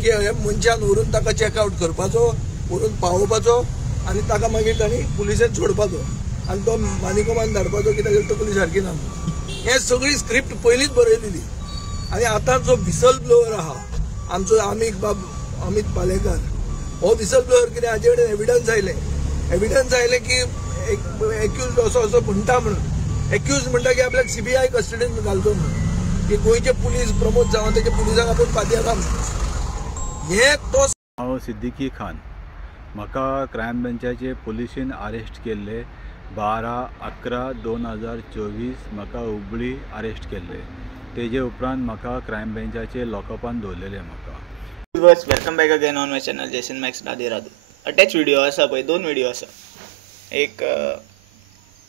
की हे मनशान व्हरून ताका चेकआउट करपाचो, व्हरून पावोवपाचो आनी ताका मागीर तांणी पुलिसेन सोडपाचो आनी तो मानिकोमान धाडपाचो कित्याक तकली सारकी ना. हे सगळी स्क्रिप्ट पयलींच बरयलेली. आनी आतां जो विसल ब्लोवर आहा आमचो अमित पालेकर, हो विसल ब्लोवर कितें हाजे कडेन एविडन्स आयले की एक्यूज असो म्हणटा म्हणून एक्यूज म्हणटा की आपल्याक CBI कस्टडीन घालचो म्हणून की गोंयचे पुलीस प्रमोद जावन तेजे पुलिसांक आपूण पातयेता म्हणून. हे तो हांव सिद्दीकी खान. म्हाका क्रायम ब्रँचाचे पुलिशेन आरेस्ट केल्ले 12/11/2024 म्हाका हुबळी आरेस्ट केल्ले. तेजे उपरांत म्हाका क्रायम ब्रँचाचे लॉकअपान दवरलेले. म्हाका welcome back again on my channel Jason max Radhu. Attach video आसा पळय, 2 व्हिडिओ आसा. एक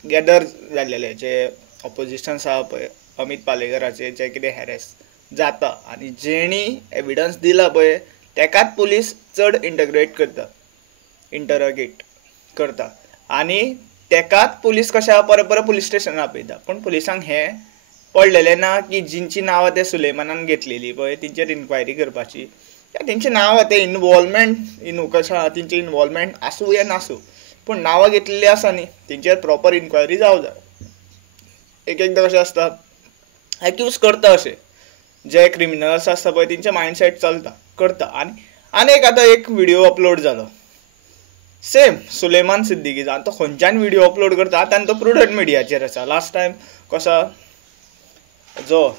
गॅदर जाल्लेले जे ऑपोजिशन्स आहा पळय अमित पालेकराचे, जे कितें हॅरेस जाता आनी जेणी एविडन्स दिला पळय तेकाच पुलीस चड इंटरोगेट करता आनी तेकाच पुलीस कशा परत पुलीस स्टेशनार आपयता. पूण पुलिसांक हें पडलेलें ना की जिंची नांवां ते सुलेमानान घेतलेली पळय तेंचेर इन्क्वायरी करपाची, तेंची नांवां ते इनवॉल्वमेंट कशें तेंची इनवॉल्वमेंट आसूं या नासूं, पूण नांवां घेतलेलीं आसा न्ही तेंचेर प्रॉपर इन्क्वायरी जावं जाय. एकदां कशें आसता एक्यूज करता अशें जे क्रिमिनल्स आसता पळय तेंचे मायंडसेट चलता करता. आनी आतां एक व्हिडिओ अपलोड जालो सेम सुलेमान सिद्दीकीचा, आनी तो खंयच्यान व्हिडिओ अपलोड करता आनी तो प्रुडंट मिडियाचेर आसा. लास्ट टायम कसो जो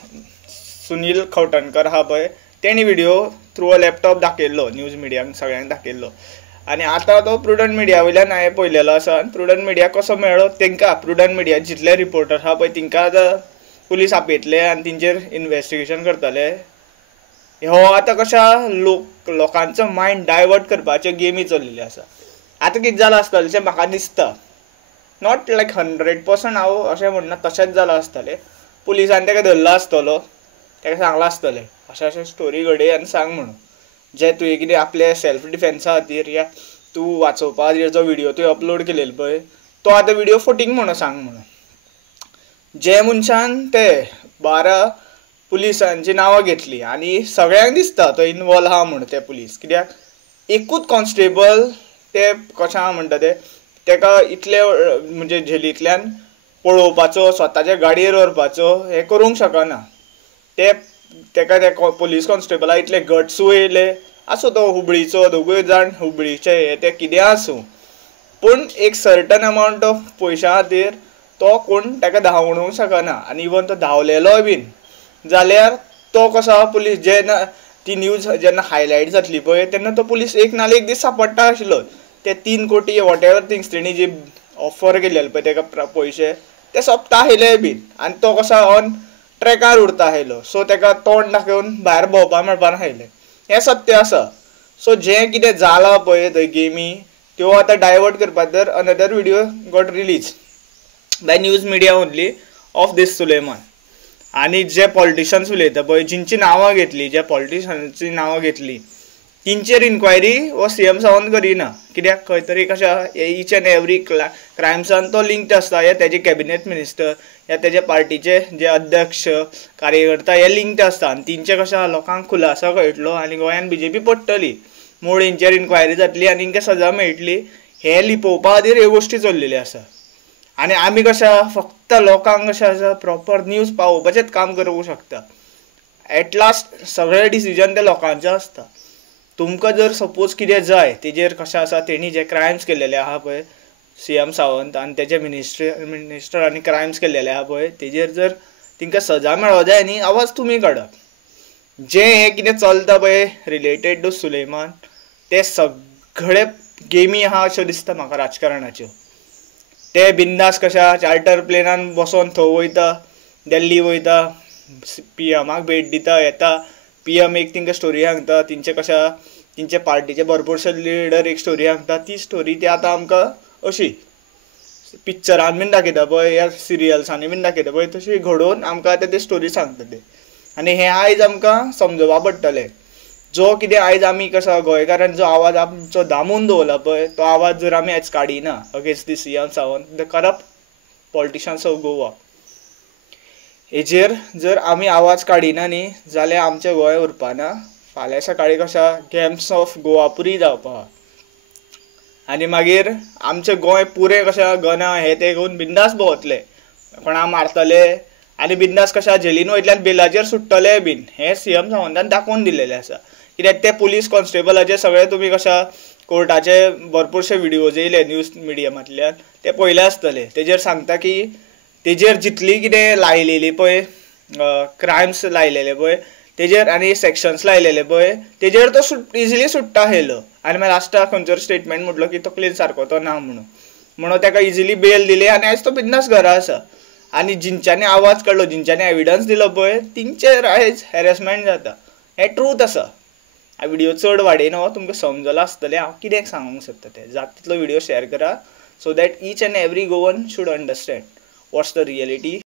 सुनील खवटणकर आहा पळय तेणी व्हिडिओ थ्रू अ लॅपटॉप दाखयल्लो, न्यूज मिडियांक सगळ्यांक दाखयल्लो. आनी आतां तो प्रुडंट मिडिया वयल्यान हांवें पळयलेलो आसा. आनी प्रुडंट मिडिया कसो मेळ्ळो तांकां, प्रुडंट मिडिया जितले रिपोर्टर आहा पळय तांकां आतां पुलीस आपयतले आनी तेंचेर इन्वेस्टिगेशन करतले. हो आतां कशा लोकांचो मायंड डायवर्ट करपाच्यो गेमी चल्लेल्यो आसा. आतां कितें जालां आसतलें अशें म्हाका दिसता, नॉट लायक 100% हांव अशें म्हणना तशेंच जालां आसतलें. पुलिसांनी ताका धरलो आसतलो, ताका सांगलां आसतलें अशें स्टोरी घडय आनी सांग म्हणून, जे तुवें कितें आपले सेल्फ डिफेन्सा खातीर या तूं वाचोवपा खातीर जो व्हिडिओ तुवें अपलोड केलेलो पळय तो आतां व्हिडिओ फुटींग म्हणून सांग म्हणून. जे मनशान ते 12 पुलिसांची नांवां घेतली आनी सगळ्यांक दिसता तो इनवॉल्व आहा म्हणून ते पुलीस, कित्याक एकूच कॉन्स्टेबल ते कशें आहा म्हणटा ते ताका इतले म्हणजे झेलींतल्यान पळोवपाचो, स्वताच्या गाडयेर व्हरपाचो हें करूंक शकना. ताका ते पुलीस कॉन्स्टेबलाक इतले गट्सूय येयले आसूं, तो हुबळीचो, दोगूय जाण हुबळीचे हे ते कितें आसूं, पूण एक सर्टन अमावंट ऑफ पयशा खातीर तो कोण ताका धांवणूंक शकना. आनी इवन तो धांवलेलोय बीन जाल्यार तो कसो पुलीस जेन्ना ती न्यूज जेन्ना हायलायट जातली पळय तेन्ना तो पुलीस एक नाल्यार एक दीस सांपडटा आशिल्लो. ते 3 कोटी वॉट एवर थिंग्स तेणी जी ऑफर केलेले पळय ताका पयशे ते सोंपता आशिल्ले बीन आनी तो कसो ऑन ट्रॅकार उरता आशिल्लो. सो ताका तोंड दाखोवन भायर भोंवपाक मेळपाना आशिल्लें, हें सत्य आसा. सो जें कितें जालां पळय थंय गेमी त्यो आतां डायवर्ट करपा खातीर another video got release by news media only of this Suleman. आनी जे पॉलिटिशन्स उलयता पळय जिंची नांवां घेतली, जे पॉलिटिशन्सांची नांवां घेतली तेंचेर इन्क्वायरी हो CM सावंत करिना, कित्याक खंय तरी कशें ईच एंड एवरी क्रायम्सान तो लिंक्ड आसता, या तेजे कॅबिनेट मिनिस्टर या तेजे पार्टीचे जे अध्यक्ष कार्यकर्ता हे लिंक्ड आसता. आनी तेंचे कशें लोकांक खुलासो कळटलो आनी गोंयान BJP पडटली, मूळ हेंचेर इन्क्वायरी जातली आनी हेंकां सजा मेळटली. हे लिपोवपा खातीर ह्यो गोश्टी चल्लेल्यो आसा. आनी आमी कशें फक्त लोकांक कशें आसा प्रॉपर न्यूज पावोवपाचेंच काम करूंक शकता. एट लास्ट सगळे डिसिजन ते लोकांचें आसता. तुमकां जर सपोज कितें जाय तेजेर कशें आसा तेणी जे क्रायम्स केल्लेले आहा पळय CM सावंत आनी तेजे मिनिस्टरांनी क्रायम्स केल्लेले आहा पळय तेजेर जर तांकां सजा मेळों जाय न्ही आवाज तुमी काडप. जें हें कितें चलता पळय रिलेटेड टू सुलेमान ते सगळे गेमी आहा अश्यो दिसता म्हाका राजकारणाच्यो. ते बिंदास कशा चार्टर प्लेनान बसोन थंय वयता, दिल्ली वयता, PMाक भेट दिता येता, PM एक तांकां स्टोरी सांगता, तेंचे कशा तेंचे पार्टीचे भरपूरशे लिडर एक स्टोरी सांगता, ती स्टोरी ती आतां आमकां अशी पिक्चरान बीन दाखयता पळय या सिरियल्सांनी बीन दाखयता पळय तशी घडोवन आमकां आतां ते स्टोरी सांगता ते. आनी हें आयज आमकां समजोवपा पडटलें. जो कितें आयज आमी कसा गोंयकारांचो जो आवाज आमचो दामून दवरला पळय तो आवाज जर आमी आयज काडिना against the CM Sawant, the corrupt politicians of Goa, हेजेर जर आमी आवाज काडिना न्ही जाल्यार आमचें गोंय उरपाना फाल्यां सकाळीं कशा गेम्स ऑफ गोवापुरी जावपा आनी मागीर आमचें गोंय पुरें कशें गना हे ते घेवन बिंदास भोंवतले, कोणा मारतले आनी बिंदास कशा जेलीन वयतल्यान बेलाचेर सुट्टले बीन हें सीएम सावंतान दाखोवन दिलेलें आसा. कित्याक ते पुलीस कॉन्स्टेबलाचे सगळे तुमी कशा कोर्टाचे भरपूरशे व्हिडिओज येयले न्यूज मिडियमांतल्यान ते पयले आसतले. तेजेर सांगता की तेजेर जितली कितें लायलेली पळय क्रायम्स लायलेले पळय तेजेर आनी सेक्शन्स लायलेले पळय तेजेर तो इजिली सुट्टा हेलो आनी मागीर लास्टाक खंयचो स्टेटमेंट म्हटलो की तकलेन सारको तो ना म्हणून ताका इजिली बेल दिली आनी आयज तो बिंदास घरा आसा. आनी जिंच्यांनी आवाज काडलो, जिंच्यांनी एविडन्स दिलो पळय तिंचेर आयज हॅरेसमेंट जाता. हें ट्रूथ आसा. हा व्हिडिओ चड वाडयना, तुमकां समजलो आसतलें हांव कित्याक सांगूंक सोदता तें. जाता तितलो व्हिडिओ शेअर करा so that each and every Goan should understand what's the reality